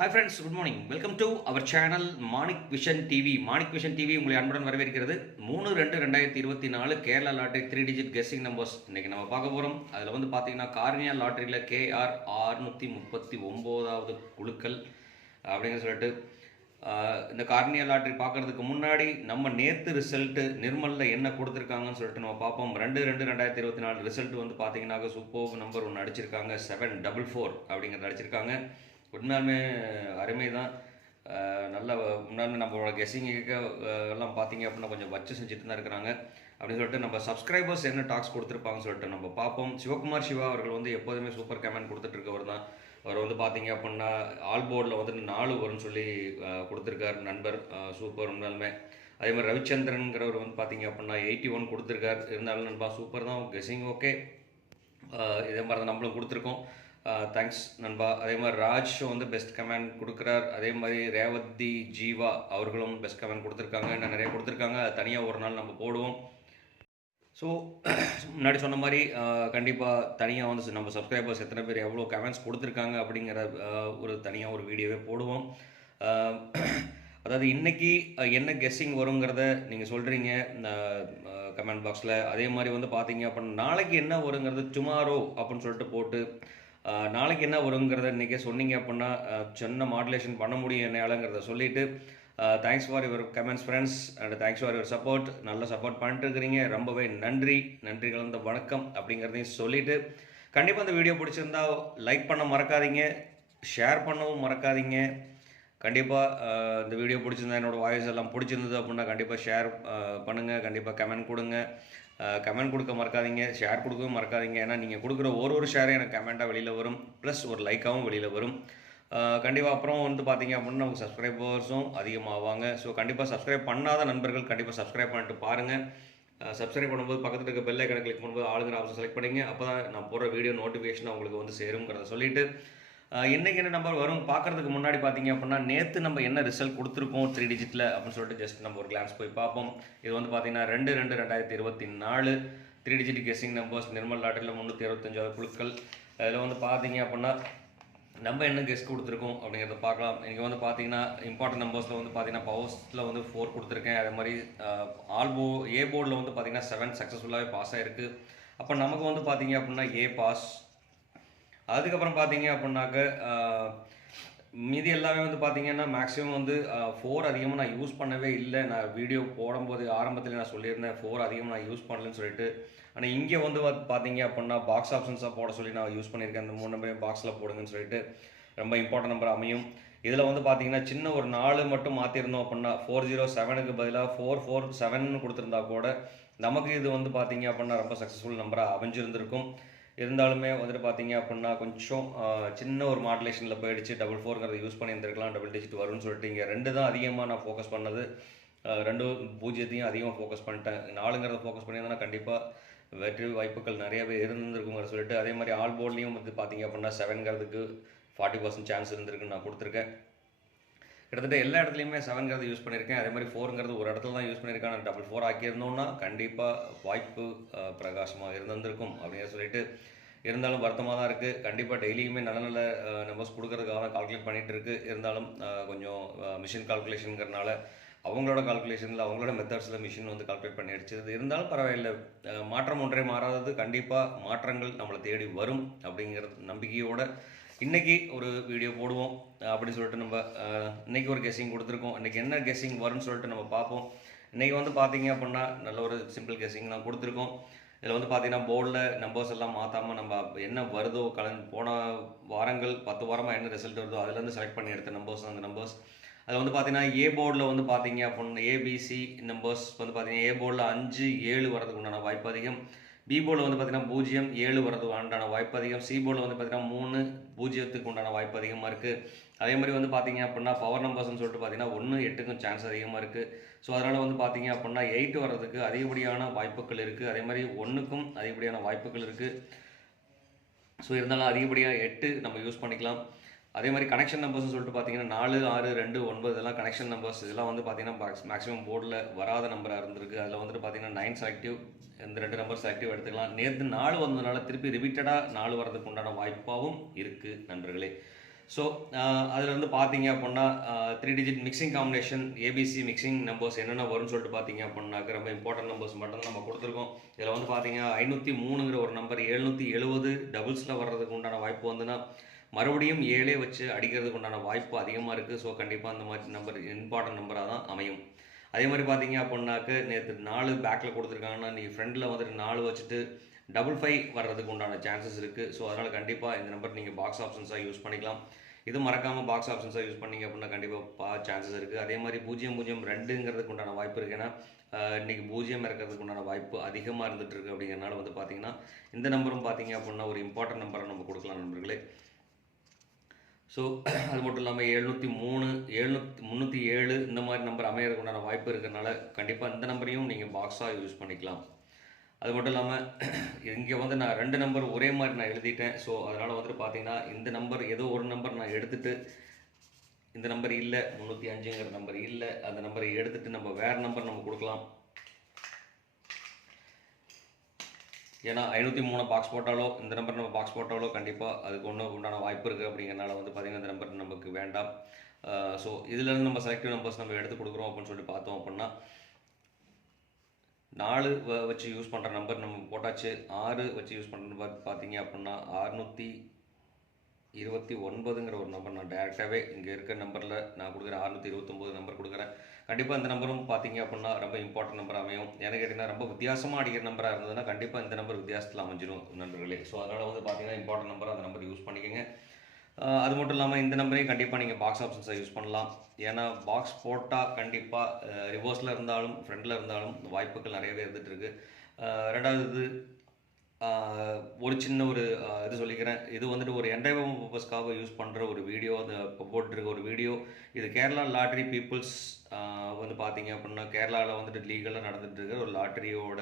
Hi friends, good morning. Welcome to our channel Manik Vision TV. Manik Vision TV உங்களை அன்புடன் வரவேற்கிறது. 3-2-2024 Kerala lottery 3 digit guessing numbers இன்னைக்கு நம்ம பார்க்க போகிறோம். அதில் வந்து பார்த்தீங்கன்னா கார்னியா லாட்டரியில் KR 639வது குழுக்கள் அப்படின்னு சொல்லிட்டு இந்த கார்னியா லாட்டரி பார்க்கறதுக்கு முன்னாடி நம்ம நேற்று ரிசல்ட்டு நிர்மலில் என்ன கொடுத்துருக்காங்கன்னு சொல்லிட்டு நம்ம பார்ப்போம். 2-2-2024 ரிசல்ட் வந்து பார்த்தீங்கன்னா சூப்பர் நம்பர் ஒன்று அடிச்சிருக்காங்க. 744 அப்படிங்கிறத அடிச்சிருக்காங்க. உண்மையாலுமே அருமை தான். நல்ல உண்மையாலுமே நம்மளோட கெஸ்ஸிங்கு எல்லாம் பார்த்தீங்க அப்படின்னா கொஞ்சம் வச்சு செஞ்சுட்டு தான் இருக்கிறாங்க. அப்படின்னு சொல்லிட்டு நம்ம சப்ஸ்கிரைபர்ஸ் என்ன டாக்ஸ் கொடுத்துருப்பாங்கன்னு சொல்லிட்டு நம்ம பார்ப்போம். சிவகுமார் சிவா அவர்கள் வந்து எப்போதுமே சூப்பர் கமெண்ட் கொடுத்துட்ருக்கவர் தான். அவர் வந்து பார்த்தீங்க அப்படின்னா ஆல் போர்டில் வந்து 4 வரும்னு சொல்லி கொடுத்துருக்கார் நண்பர். சூப்பர் உண்மையாலுமே. அதே மாதிரி ரவிச்சந்திரன்கிறவர் வந்து பார்த்தீங்க அப்படின்னா 81 கொடுத்துருக்கார். இருந்தாலும் நண்பா சூப்பர் தான், கெஸ்ஸிங் ஓகே. இதே மாதிரி தான் நம்மளும் கொடுத்துருக்கோம். தேங்க்ஸ் நண்பா. அதே மாதிரி ராஜ் வந்து பெஸ்ட் கமெண்ட் கொடுக்குறார். அதே மாதிரி ரேவதி ஜீவா அவர்களும் பெஸ்ட் கமெண்ட் கொடுத்துருக்காங்க. இன்னும் நிறைய கொடுத்துருக்காங்க. அது தனியாக ஒரு நாள் நம்ம போடுவோம். ஸோ முன்னாடி சொன்ன மாதிரி கண்டிப்பாக தனியாக வந்து நம்ம சப்ஸ்கிரைபர்ஸ் எத்தனை பேர் எவ்வளோ கமெண்ட்ஸ் கொடுத்துருக்காங்க அப்படிங்கிற ஒரு தனியாக ஒரு வீடியோவே போடுவோம். அதாவது இன்றைக்கி என்ன கெஸ்ஸிங் வருங்கிறத நீங்கள் சொல்கிறீங்க கமெண்ட் பாக்ஸில். அதே மாதிரி வந்து பார்த்தீங்க அப்படின்னா நாளைக்கு என்ன வருங்கிறது டுமாரோ அப்படின்னு சொல்லிட்டு போட்டு நாளைக்கு என்ன வருங்கிறத இன்றைக்கே சொன்னீங்க அப்படின்னா சொன்ன மாடுலேஷன் பண்ண முடியும் என்னாலங்கிறத சொல்லிவிட்டு thanks for your comments friends and thanks for your support. நல்ல சப்போர்ட் பண்ணிட்டு இருக்கிறீங்க, ரொம்பவே நன்றி கலந்த வணக்கம் அப்படிங்கிறதையும் சொல்லிவிட்டு கண்டிப்பாக இந்த வீடியோ பிடிச்சிருந்தா லைக் பண்ண மறக்காதீங்க, ஷேர் பண்ணவும் மறக்காதீங்க. கண்டிப்பாக இந்த வீடியோ பிடிச்சிருந்தா, என்னோடய வாய்ஸ் எல்லாம் பிடிச்சிருந்தது அப்படின்னா கண்டிப்பாக ஷேர் பண்ணுங்கள், கண்டிப்பாக கமெண்ட் கொடுங்க. கமெண்ட் கொடுக்க மறக்காதீங்க, ஷேர் கொடுக்கவும் மறக்காதீங்க. ஏன்னா நீங்கள் கொடுக்குற ஒரு ஷேரும் எனக்கு கமெண்ட்டாக வெளியில் வரும், ப்ளஸ் ஒரு லைக்காகவும் வெளியில் வரும். கண்டிப்பாக அப்புறம் வந்து பார்த்தீங்க அப்படின்னா நமக்கு சப்ஸ்கிரைபர்ஸும் அதிகமாகுவாங்க. ஸோ கண்டிப்பாக சப்ஸ்கிரைப் பண்ணாத நண்பர்கள் கண்டிப்பாக சப்ஸ்கிரைப் பண்ணிட்டு பாருங்கள். சப்ஸ்கிரைப் பண்ணும்போது பக்கத்தில் இருக்க பெல் ஐக்கனை கிளிக் பண்ணும்போது ஆளுங்கிற ஆப்ஷன் செலக்ட் பண்ணிங்க. அப்போ தான் நான் போடுற வீடியோ நோட்டிஃபிகேஷன் உங்களுக்கு வந்து சேருங்கிறத சொல்லிவிட்டு இன்றைக்கி என்ன நம்பர் வரும் பார்க்குறதுக்கு முன்னாடி பார்த்தீங்க அப்படின்னா நேற்று நம்ம என்ன ரிசல்ட் கொடுத்துருக்கோம் 3 டிஜிட்டில் அப்படின்னு சொல்லிட்டு ஜஸ்ட் நம்ம ஒரு கிளான்ஸ் போய் பார்ப்போம். இது வந்து பார்த்தீங்கன்னா 2-2-2024 3 டிஜிட் கெஸ்ஸிங் நம்பர்ஸ் நிர்மல் லாட்டரியில் 365வது குழுக்கள். அதில் வந்து பார்த்தீங்க அப்படின்னா நம்ம என்ன கெஸ் கொடுத்துருக்கோம் அப்படிங்கிறத பார்க்கலாம். இங்கே வந்து பார்த்தீங்கன்னா இம்பார்ட்டன்ட் நம்பர்ஸில் வந்து பார்த்தீங்கன்னா பவர்ஸில் வந்து 4 கொடுத்துருக்கேன். அதே மாதிரி ஏ போர்டில் வந்து பார்த்தீங்கன்னா 7 சக்ஸஸ்ஃபுல்லாகவே பாஸ் ஆகிருக்கு. அப்போ நமக்கு வந்து பார்த்தீங்க அப்படின்னா ஏ பாஸ். அதுக்கப்புறம் பார்த்தீங்க அப்படின்னாக்க மீதி எல்லாமே வந்து பார்த்தீங்கன்னா மேக்ஸிமம் வந்து 4 அதிகமாக நான் யூஸ் பண்ணவே இல்லை. நான் வீடியோ போடும்போது ஆரம்பத்தில் நான் சொல்லியிருந்தேன் 4 அதிகமாக நான் யூஸ் பண்ணலன்னு சொல்லிட்டு. ஆனால் இங்கே வந்து பார்த்தீங்க அப்படின்னா பாக்ஸ் ஆப்ஷன்ஸாக போட சொல்லி நான் யூஸ் பண்ணியிருக்கேன். அந்த 3 நம்பரையும் பாக்ஸில் போடுங்கன்னு சொல்லிட்டு ரொம்ப இம்பார்ட்டன்ட் நம்பர் அமையும். இதில் வந்து பார்த்தீங்கன்னா சின்ன ஒரு 4 மட்டும் மாற்றிருந்தோம் அப்படின்னா 407க்கு பதிலாக 447 கொடுத்துருந்தா கூட நமக்கு இது வந்து பார்த்தீங்க அப்படின்னா ரொம்ப சக்ஸஸ்ஃபுல் நம்பராக அமைஞ்சிருந்திருக்கும். இருந்தாலுமே வந்துட்டு பார்த்தீங்க அப்படின்னா கொஞ்சம் சின்ன ஒரு மாடுலேஷனில் போயிடுச்சு. 444ங்கிறத யூஸ் பண்ணியிருந்திருக்கலாம், டபுள் டிஜிட் வரும்னு சொல்லிட்டு. இங்கே 2 தான் அதிகமாக நான் ஃபோக்கஸ் பண்ணது. 2-0 அதிகமாக ஃபோக்கஸ் பண்ணிட்டேன். 4ங்கிறத ஃபோக்கஸ் பண்ணியிருந்தேன்னா கண்டிப்பாக வெற்றி வாய்ப்புகள் நிறையவே இருந்திருக்குங்கிற சொல்லிட்டு. அதே மாதிரி ஆல் போர்ட்லேயும் வந்து பார்த்தீங்க அப்படின்னா 7ங்கிறதுக்கு 40% சான்ஸ் இருந்திருக்குன்னு நான் கொடுத்துருக்கேன். கிட்டத்தட்ட எல்லா இடத்துலையுமே 7ங்கிறது யூஸ் பண்ணியிருக்கேன். அதே மாதிரி 4ங்கிறது ஒரு இடத்துல தான் யூஸ் பண்ணியிருக்கேன். நான் 444 ஆக்கியிருந்தோம்னா கண்டிப்பாக வாய்ப்பு பிரகாசமாக இருந்திருக்கும் அப்படின்னு சொல்லிட்டு. இருந்தாலும் வருத்தமாக தான் இருக்குது. கண்டிப்பாக டெய்லியுமே நல்ல நல்ல நம்பர்ஸ் கொடுக்கறதுக்காக தான் கால்குலேட் பண்ணிகிட்டு இருக்குது. இருந்தாலும் கொஞ்சம் மிஷின் கால்குலேஷனுங்கிறனால அவங்களோட கால்குலேஷனில் அவங்களோட மெத்தட்ஸில் மிஷின் வந்து கால்குலேட் பண்ணி அடிச்சது. இருந்தாலும் பரவாயில்லை, மாற்றம் ஒன்றே மாறாதது. கண்டிப்பாக மாற்றங்கள் நம்மளை தேடி வரும் அப்படிங்கிறது நம்பிக்கையோடு இன்றைக்கி ஒரு வீடியோ போடுவோம் அப்படின்னு சொல்லிட்டு நம்ம இன்றைக்கி ஒரு கெஸ்ஸிங் கொடுத்துருக்கோம். இன்றைக்கி என்ன கெஸ்ஸிங் வரும்னு சொல்லிட்டு நம்ம பார்ப்போம். இன்றைக்கி வந்து பார்த்தீங்க அப்படின்னா நல்ல ஒரு சிம்பிள் கெஸ்ஸிங் தான் கொடுத்துருக்கோம். இதில் வந்து பார்த்தீங்கன்னா போர்டில் நம்பர்ஸ் எல்லாம் மாற்றாமல் நம்ம என்ன வருதோ போன வாரங்கள் 10 வாரமாக என்ன ரிசல்ட் வருதோ அதுலேருந்து செலக்ட் பண்ணி எடுத்த நம்பர்ஸ் அந்த நம்பர்ஸ். அதில் வந்து பார்த்தீங்கன்னா ஏ போர்டில் வந்து பார்த்தீங்க அப்படின்னா ஏபிசி நம்பர்ஸ் வந்து பார்த்தீங்கன்னா ஏ போர்டில் 5-7 வரதுக்கு உண்டான வாய்ப்பு அதிகம். பி போர்டில் வந்து பார்த்தீங்கன்னா 0-7 வரது உண்டான வாய்ப்பு அதிகம். சி போர்டில் வந்து பார்த்தீங்கன்னா 3-0க்கு உண்டான வாய்ப்பு அதிகமாக இருக்குது. அதே மாதிரி வந்து பார்த்தீங்க அப்படின்னா பவர் நம்பர்ஸ்ன்னு சொல்லிட்டு பார்த்தீங்கன்னா 1-8க்கும் சான்ஸ் அதிகமாக இருக்குது. ஸோ அதனால் வந்து பார்த்தீங்க அப்படின்னா 8 வர்றதுக்கு அதிகப்படியான வாய்ப்புகள் இருக்குது. அதே மாதிரி 1க்கும் அதிகப்படியான வாய்ப்புகள் இருக்குது. ஸோ இருந்தாலும் அதிகப்படியாக 8 நம்ம யூஸ் பண்ணிக்கலாம். அதே மாதிரி கனெக்ஷன் நம்பர்ஸ்னு சொல்லிட்டு பார்த்தீங்கன்னா 4, 6, 2, 9 இதெல்லாம் கனெக்ஷன் நம்பர்ஸ். இதெல்லாம் வந்து பார்த்தீங்கன்னா மேக்ஸிமம் போர்டில் வராத நம்பராக இருந்திருக்கு. அதில் வந்துட்டு பார்த்தீங்கன்னா 9 செலக்டிவ், இந்த 2 நம்பர் செலக்டிவ் எடுத்துக்கலாம். நேற்று 4 வந்ததுனால திருப்பி ரிப்பீட்டடாக 4 வரதுக்கு உண்டான வாய்ப்பாகவும் இருக்குது நண்பர்களே. ஸோ அதில் வந்து பார்த்தீங்க அப்படின்னா 3 digit mixing combination ABC mixing numbers என்னென்ன வரும்னு சொல்லிட்டு பார்த்தீங்க அப்படின்னாக்க ரொம்ப இம்பார்ட்டன்ட் நம்பர்ஸ் மட்டும் நம்ம கொடுத்துருக்கோம். இதில் வந்து பார்த்தீங்க 503ங்கிற ஒரு நம்பர் 770 டபுள்ஸில் வர்றதுக்கு உண்டான வாய்ப்பு வந்துன்னா மறுபடியும் 7 வச்சு அடிக்கிறதுக்கு உண்டான வாய்ப்பு அதிகமாக இருக்குது. ஸோ கண்டிப்பாக அந்த மாதிரி நம்பர் இம்பார்ட்டன்ட் நம்பராக தான் அமையும். அதே மாதிரி பார்த்தீங்க அப்படின்னாக்க நேற்று 4 பேக்கில் கொடுத்துருக்காங்கன்னா நீங்கள் ஃப்ரெண்டில் வந்துட்டு 4 வச்சுட்டு 55 வர்றதுக்கு உண்டான சான்சஸ் இருக்குது. ஸோ அதனால் கண்டிப்பாக இந்த நம்பர் நீங்கள் பாக்ஸ் ஆப்ஷன்ஸாக யூஸ் பண்ணிக்கலாம். இது மறக்காமல் பாக்ஸ் ஆப்ஷன்ஸாக யூஸ் பண்ணிங்க அப்படின்னா கண்டிப்பாக சான்சஸ் இருக்குது. அதே மாதிரி 002ங்கிறதுக்கு உண்டான வாய்ப்பு இருக்குது. ஏன்னா இன்றைக்கி 0 இருக்கிறதுக்கு உண்டான வாய்ப்பு அதிகமாக இருந்துகிட்ருக்கு. அப்படிங்கிறனால வந்து பார்த்திங்கன்னா இந்த நம்பரும் பார்த்திங்க அப்படின்னா ஒரு இம்பார்ட்டன்ட் நம்பரை நம்ம கொடுக்கலாம் நண்பர்களே. ஸோ அது மட்டும் இல்லாமல் 703 307 இந்த மாதிரி நம்பர் அமையறதுக்கு உண்டான வாய்ப்பு இருக்கிறதுனால கண்டிப்பாக இந்த நம்பரையும் நீங்கள் பாக்ஸாக யூஸ் பண்ணிக்கலாம். அது மட்டும் இல்லாமல் இங்கே வந்து நான் 2 நம்பர் ஒரே மாதிரி நான் எழுதிட்டேன். ஸோ அதனால் வந்துட்டு பார்த்தீங்கன்னா இந்த நம்பர் ஏதோ ஒரு நம்பர் நான் எடுத்துகிட்டு இந்த நம்பர் இல்லை 305ங்கிற நம்பர் இல்லை, அந்த நம்பரை எடுத்துகிட்டு நம்ம வேறு நம்பர் நம்ம கொடுக்கலாம். ஏன்னா 503 பாக்ஸ் போட்டாலோ இந்த நம்பர் நம்ம பாக்ஸ் போட்டாலோ கண்டிப்பாக அதுக்கு உண்டான வாய்ப்பு இருக்குது. அப்படிங்கிறனால வந்து பார்த்திங்கன்னா இந்த நம்பர் நமக்கு வேண்டாம். ஸோ இதிலேருந்து நம்ம செலக்டிவ் நம்பர்ஸ் நம்ம எடுத்து கொடுக்குறோம் அப்படின்னு சொல்லி பார்த்தோம் அப்படின்னா 4 வச்சு யூஸ் பண்ணுற நம்பர் நம்ம போட்டாச்சு. 6 வச்சு யூஸ் பண்ணுற பார்த்தீங்க அப்படின்னா 629ங்கிற ஒரு நம்பர் நான் டேரெக்டாகவே இங்கே இருக்கிற நம்பரில் நான் கொடுக்குறேன். 629 நம்பர் கொடுக்குறேன். கண்டிப்பாக இந்த நம்பரும் பார்த்தீங்க அப்படின்னா ரொம்ப இம்பார்ட்டன்ட் நம்பர் அமையும். எனக்கு கேட்டிங்கன்னா ரொம்ப வித்தியாசமாக அடிக்கிற நம்பராக இருந்ததுன்னா கண்டிப்பாக இந்த நம்பர் வித்தியாசத்தில் அமைஞ்சிடும் நண்பர்களே. ஸோ அதனால் வந்து பார்த்தீங்கன்னா இம்பார்ட்டன்ட் நம்பர் அந்த நம்பர் யூஸ் பண்ணிக்கோங்க. அது மட்டும் இல்லாமல் இந்த நம்பரையும் கண்டிப்பாக நீங்கள் பாக்ஸ் ஆப்ஷன்ஸை யூஸ் பண்ணலாம். ஏன்னா பாக்ஸ் போட்டால் கண்டிப்பாக ரிவர்ஸில் இருந்தாலும் ஃப்ரண்டில் இருந்தாலும் வாய்ப்புகள் நிறையவே இருந்துகிட்ருக்கு. ரெண்டாவது ஒரு சின்ன ஒரு இது சொல்லிக்கிறேன். இது வந்துட்டு ஒரு என்டர்டைன்மெண்ட் பர்பஸ்க்காக யூஸ் பண்ணுற ஒரு வீடியோ, அது போட்டிருக்க ஒரு வீடியோ. இது கேரளா லாட்ரி பீப்புள்ஸ் வந்து பார்த்தீங்க அப்படின்னா கேரளாவில் வந்துட்டு லீகலாக நடந்துகிட்டு இருக்கிற ஒரு லாட்ரியோட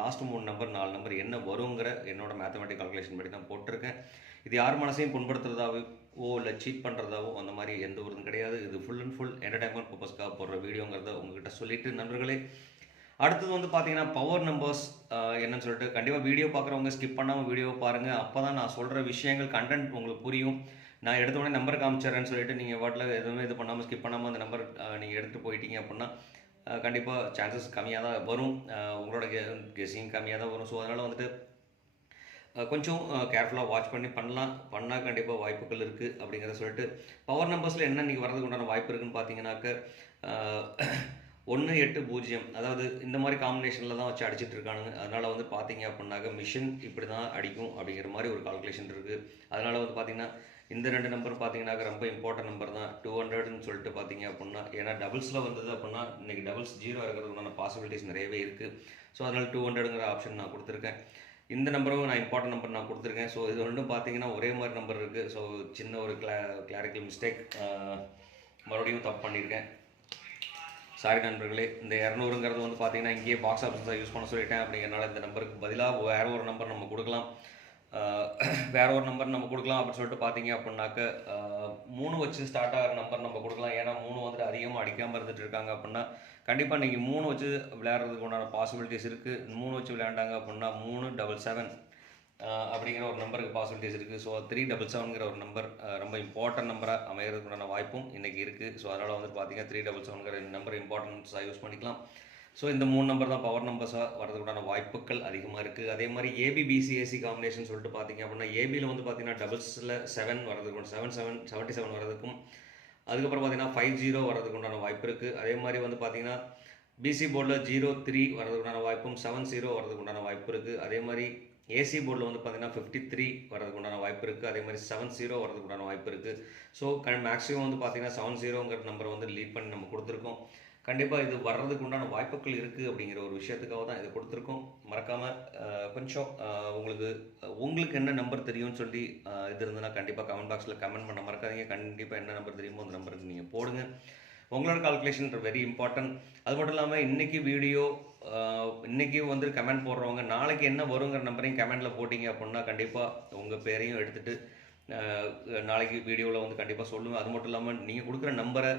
லாஸ்ட் 3 நம்பர் 4 நம்பர் என்ன வருங்கிற என்னோட மேத்தமெட்டிக் கால்குலேஷன் படி நான் போட்டிருக்கேன். இது யார் மனசையும் புண்படுத்துறதாவோ இல்லை சீட் பண்ணுறதாவோ அந்த மாதிரி எந்த ஒரு கிடையாது. இது ஃபுல் அண்ட் ஃபுல் என்டர்டைன்மெண்ட் பர்பஸ்க்காக போடுற வீடியோங்கிறத உங்ககிட்ட சொல்லிட்டு நண்பர்களே, அடுத்தது வந்து பார்த்தீங்கன்னா பவர் நம்பர்ஸ் என்னன்னு சொல்லிட்டு கண்டிப்பாக வீடியோ பார்க்குறவங்க ஸ்கிப் பண்ணாமல் வீடியோ பாருங்கள். அப்போ தான் நான் சொல்கிற விஷயங்கள் கண்டென்ட் உங்களுக்கு புரியும். நான் எடுத்த உடனே நம்பர் காமிச்சிட்றேன்னு சொல்லிட்டு நீங்கள் வாட்டில் எதுவுமே இது பண்ணாமல் ஸ்கிப் பண்ணாமல் அந்த நம்பர் நீங்கள் எடுத்துகிட்டு போயிட்டீங்க அப்படின்னா கண்டிப்பாக சான்சஸ் கம்மியாக தான் வரும். உங்களோட கெஸ்ஸிங் கம்மியாக தான் வரும். ஸோ அதனால் வந்துட்டு கொஞ்சம் கேர்ஃபுல்லாக வாட்ச் பண்ணால் கண்டிப்பாக வாய்ப்புகள் இருக்குது அப்படிங்கிறத சொல்லிட்டு பவர் நம்பர்ஸில் என்ன இன்றைக்கி வரதுக்கு உண்டான வாய்ப்பு இருக்குதுன்னு பார்த்தீங்கன்னாக்க 180, அதாவது இந்த மாதிரி காம்பினேஷனில் தான் வச்சு அடிச்சிட்டு இருக்கானுங்க. அதனால் வந்து பார்த்தீங்க அப்படின்னாக்க மிஷின் இப்படி தான் அடிக்கும் அப்படிங்கிற மாதிரி ஒரு கால்குலேஷன் இருக்குது. அதனால் வந்து பார்த்திங்கன்னா இந்த 2 நம்பர் பார்த்தீங்கன்னாக்க ரொம்ப இம்பார்ட்டன்ட் நம்பர் தான். 200ன்னு சொல்லிட்டு பார்த்தீங்க அப்படின்னா ஏன்னா டபுள்ஸில் வந்தது அப்படின்னா இன்றைக்கி டபுள்ஸ் 0 இருக்கிறதுக்கான பாசிபிலிட்டிஸ் நிறையவே இருக்குது. ஸோ அதனால் 200ங்கிற ஆப்ஷன் நான் கொடுத்துருக்கேன். இந்த நம்பரும் நான் இம்பார்ட்டன்ட் நம்பர் நான் கொடுத்துருக்கேன். ஸோ இது ரெண்டும் பார்த்தீங்கன்னா ஒரே மாதிரி நம்பர் இருக்குது. ஸோ சின்ன ஒரு கிளாரிக்கல் மிஸ்டேக், மறுபடியும் தப்பு பண்ணியிருக்கேன், சாரி நண்பர்களே. இந்த 200ங்கிறது வந்து பார்த்தீங்கன்னா இங்கேயே பாக்ஸ் ஆப்ஷன்ஸாக யூஸ் பண்ண சொல்லிட்டேன். அப்படிங்கிறனால இந்த நம்பருக்கு பதிலாக வேறு ஒரு நம்பர் நம்ம கொடுக்கலாம். அப்படின்னு சொல்லிட்டு பார்த்தீங்க அப்படின்னாக்க 3 வச்சு ஸ்டார்ட் ஆகிற நம்பர் நம்ம கொடுக்கலாம். ஏன்னா 3 வந்துட்டு அதிகமாக அடிக்காமல் இருந்துட்டு இருக்காங்க அப்படின்னா கண்டிப்பாக நீங்கள் 3 வச்சு விளையாடுறதுக்கு உண்டான பாசிபிலிட்டிஸ் இருக்குது. 3 வச்சு விளையாண்டாங்க அப்படின்னா 377 அப்படிங்கிற ஒரு நம்பருக்கு பாசிபிலிட்டிஸ் இருக்குது. ஸோ 377ங்கிற ஒரு நம்பர் ரொம்ப இம்பார்ட்டன்ட் நம்பராக அமைகிறதுக்குண்டான வாய்ப்பும் இன்றைக்கி இருக்குது. ஸோ அதனால் வந்து பார்த்தீங்கன்னா 377ங்கிற நம்பர் இம்பார்ட்டன்ஸாக யூஸ் பண்ணிக்கலாம். ஸோ இந்த 3 நம்பர் தான் பவர் நம்பர்ஸாக வரதுக்குண்டான வாய்ப்புகள் அதிகமாக இருக்குது. அதே மாதிரி ஏபிபிசிஏசி காம்பினேஷன் சொல்லிட்டு பார்த்தீங்க அப்படின்னா ஏபியில் வந்து பார்த்தீங்கன்னா டபுள்ஸில் 7 வரதுக்கு 77 வரதுக்கும் அதுக்கப்புறம் பார்த்தீங்கன்னா 50 வரதுக்கு உண்டான வாய்ப்பு இருக்குது. அதே மாதிரி வந்து பார்த்தீங்கன்னா பிசி போர்டில் 03 வரதுக்குண்டான வாய்ப்பும் 70 வரதுக்கு உண்டான வாய்ப்பு இருக்குது. அதே மாதிரி ஏசி போர்டில் வந்து பார்த்தீங்கன்னா 53 வரதுக்கு உண்டான வாய்ப்பு இருக்குது. அதே மாதிரி 70 வரதுக்கு உண்டான வாய்ப்பு இருக்குது. ஸோ மேக்ஸிமம் வந்து பார்த்தீங்கன்னா 70ங்கிற நம்பரை வந்து லீட் பண்ணி நம்ம கொடுத்துருக்கோம். கண்டிப்பாக இது வர்றதுக்கு உண்டான வாய்ப்புகள் இருக்குது அப்படிங்கிற ஒரு விஷயத்துக்காக தான் இதை கொடுத்துருக்கோம். மறக்காமல் கொஞ்சம் உங்களுக்கு என்ன நம்பர் தெரியும்னு சொல்லி இது இருந்ததுன்னா கண்டிப்பாக கமெண்ட் பாக்ஸில் கமெண்ட் பண்ண மறக்காதீங்க. கண்டிப்பாக என்ன நம்பர் தெரியுமோ அந்த நம்பருக்கு நீங்கள் போடுங்க. உங்களோட கால்குலேஷன் வெரி இம்பார்ட்டன்ட். அது மட்டும் இல்லாமல் இன்றைக்கி வந்து கமெண்ட் போடுறவங்க நாளைக்கு என்ன வருங்கிற நம்பரையும் கமெண்டில் போட்டிங்க அப்படின்னா கண்டிப்பாக உங்கள் பேரையும் எடுத்துகிட்டு நாளைக்கு வீடியோவில் வந்து கண்டிப்பாக சொல்லுவேன். அது மட்டும் இல்லாமல் நீங்கள் கொடுக்குற நம்பரை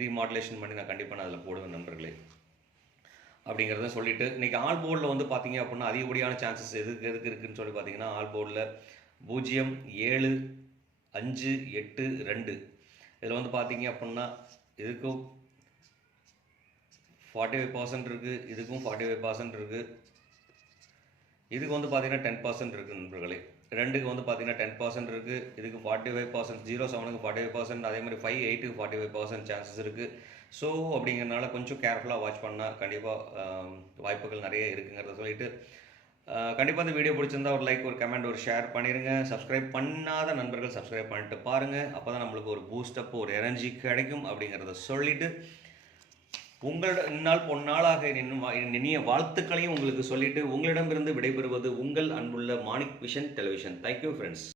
ரீமாடுலேஷன் பண்ணி நான் கண்டிப்பாக அதில் போடுவேன் நண்பர்களே. அப்படிங்கிறத சொல்லிவிட்டு இன்றைக்கி ஆல் போர்டில் வந்து பார்த்தீங்க அப்படின்னா அதிகப்படியான சான்சஸ் எதுக்கு இருக்குதுன்னு சொல்லி பார்த்தீங்கன்னா ஆல் போர்டில் 0, 7, 5, 8, 2. இதில் வந்து பார்த்தீங்க அப்படின்னா இதுக்கும் 45% இருக்குது, இதுக்கும் 45% இருக்குது, இதுக்கு வந்து பார்த்தீங்கன்னா 10% இருக்குது நண்பர்களே. 2க்கு வந்து பார்த்தீங்கன்னா 10% இருக்குது, இதுக்கு 45%, 07க்கு 45%, அதே மாதிரி 5, 8க்கு 45% சான்சஸ் இருக்குது. ஸோ அப்படிங்கிறனால கொஞ்சம் கேர்ஃபுல்லாக வாட்ச் பண்ணால் கண்டிப்பாக வாய்ப்புகள் நிறைய இருக்குங்கிறத சொல்லிட்டு கண்டிப்பாக இந்த வீடியோ பிடிச்சிருந்தா ஒரு லைக், ஒரு கமெண்ட், ஒரு ஷேர் பண்ணிடுங்க. சப்ஸ்கிரைப் பண்ணாத நண்பர்கள் சப்ஸ்கிரைப் பண்ணிட்டு பாருங்கள். அப்போ தான் நம்மளுக்கு ஒரு பூஸ்டப், ஒரு எனர்ஜி கிடைக்கும் அப்படிங்கிறத சொல்லிவிட்டு உங்களோட இந்நாள் பொன்னாளாக இனிய வாழ்த்துக்களையும் உங்களுக்கு சொல்லிட்டு உங்களிடமிருந்து விடைபெறுவது உங்கள் அன்புள்ள Manik vision television. Thank you friends.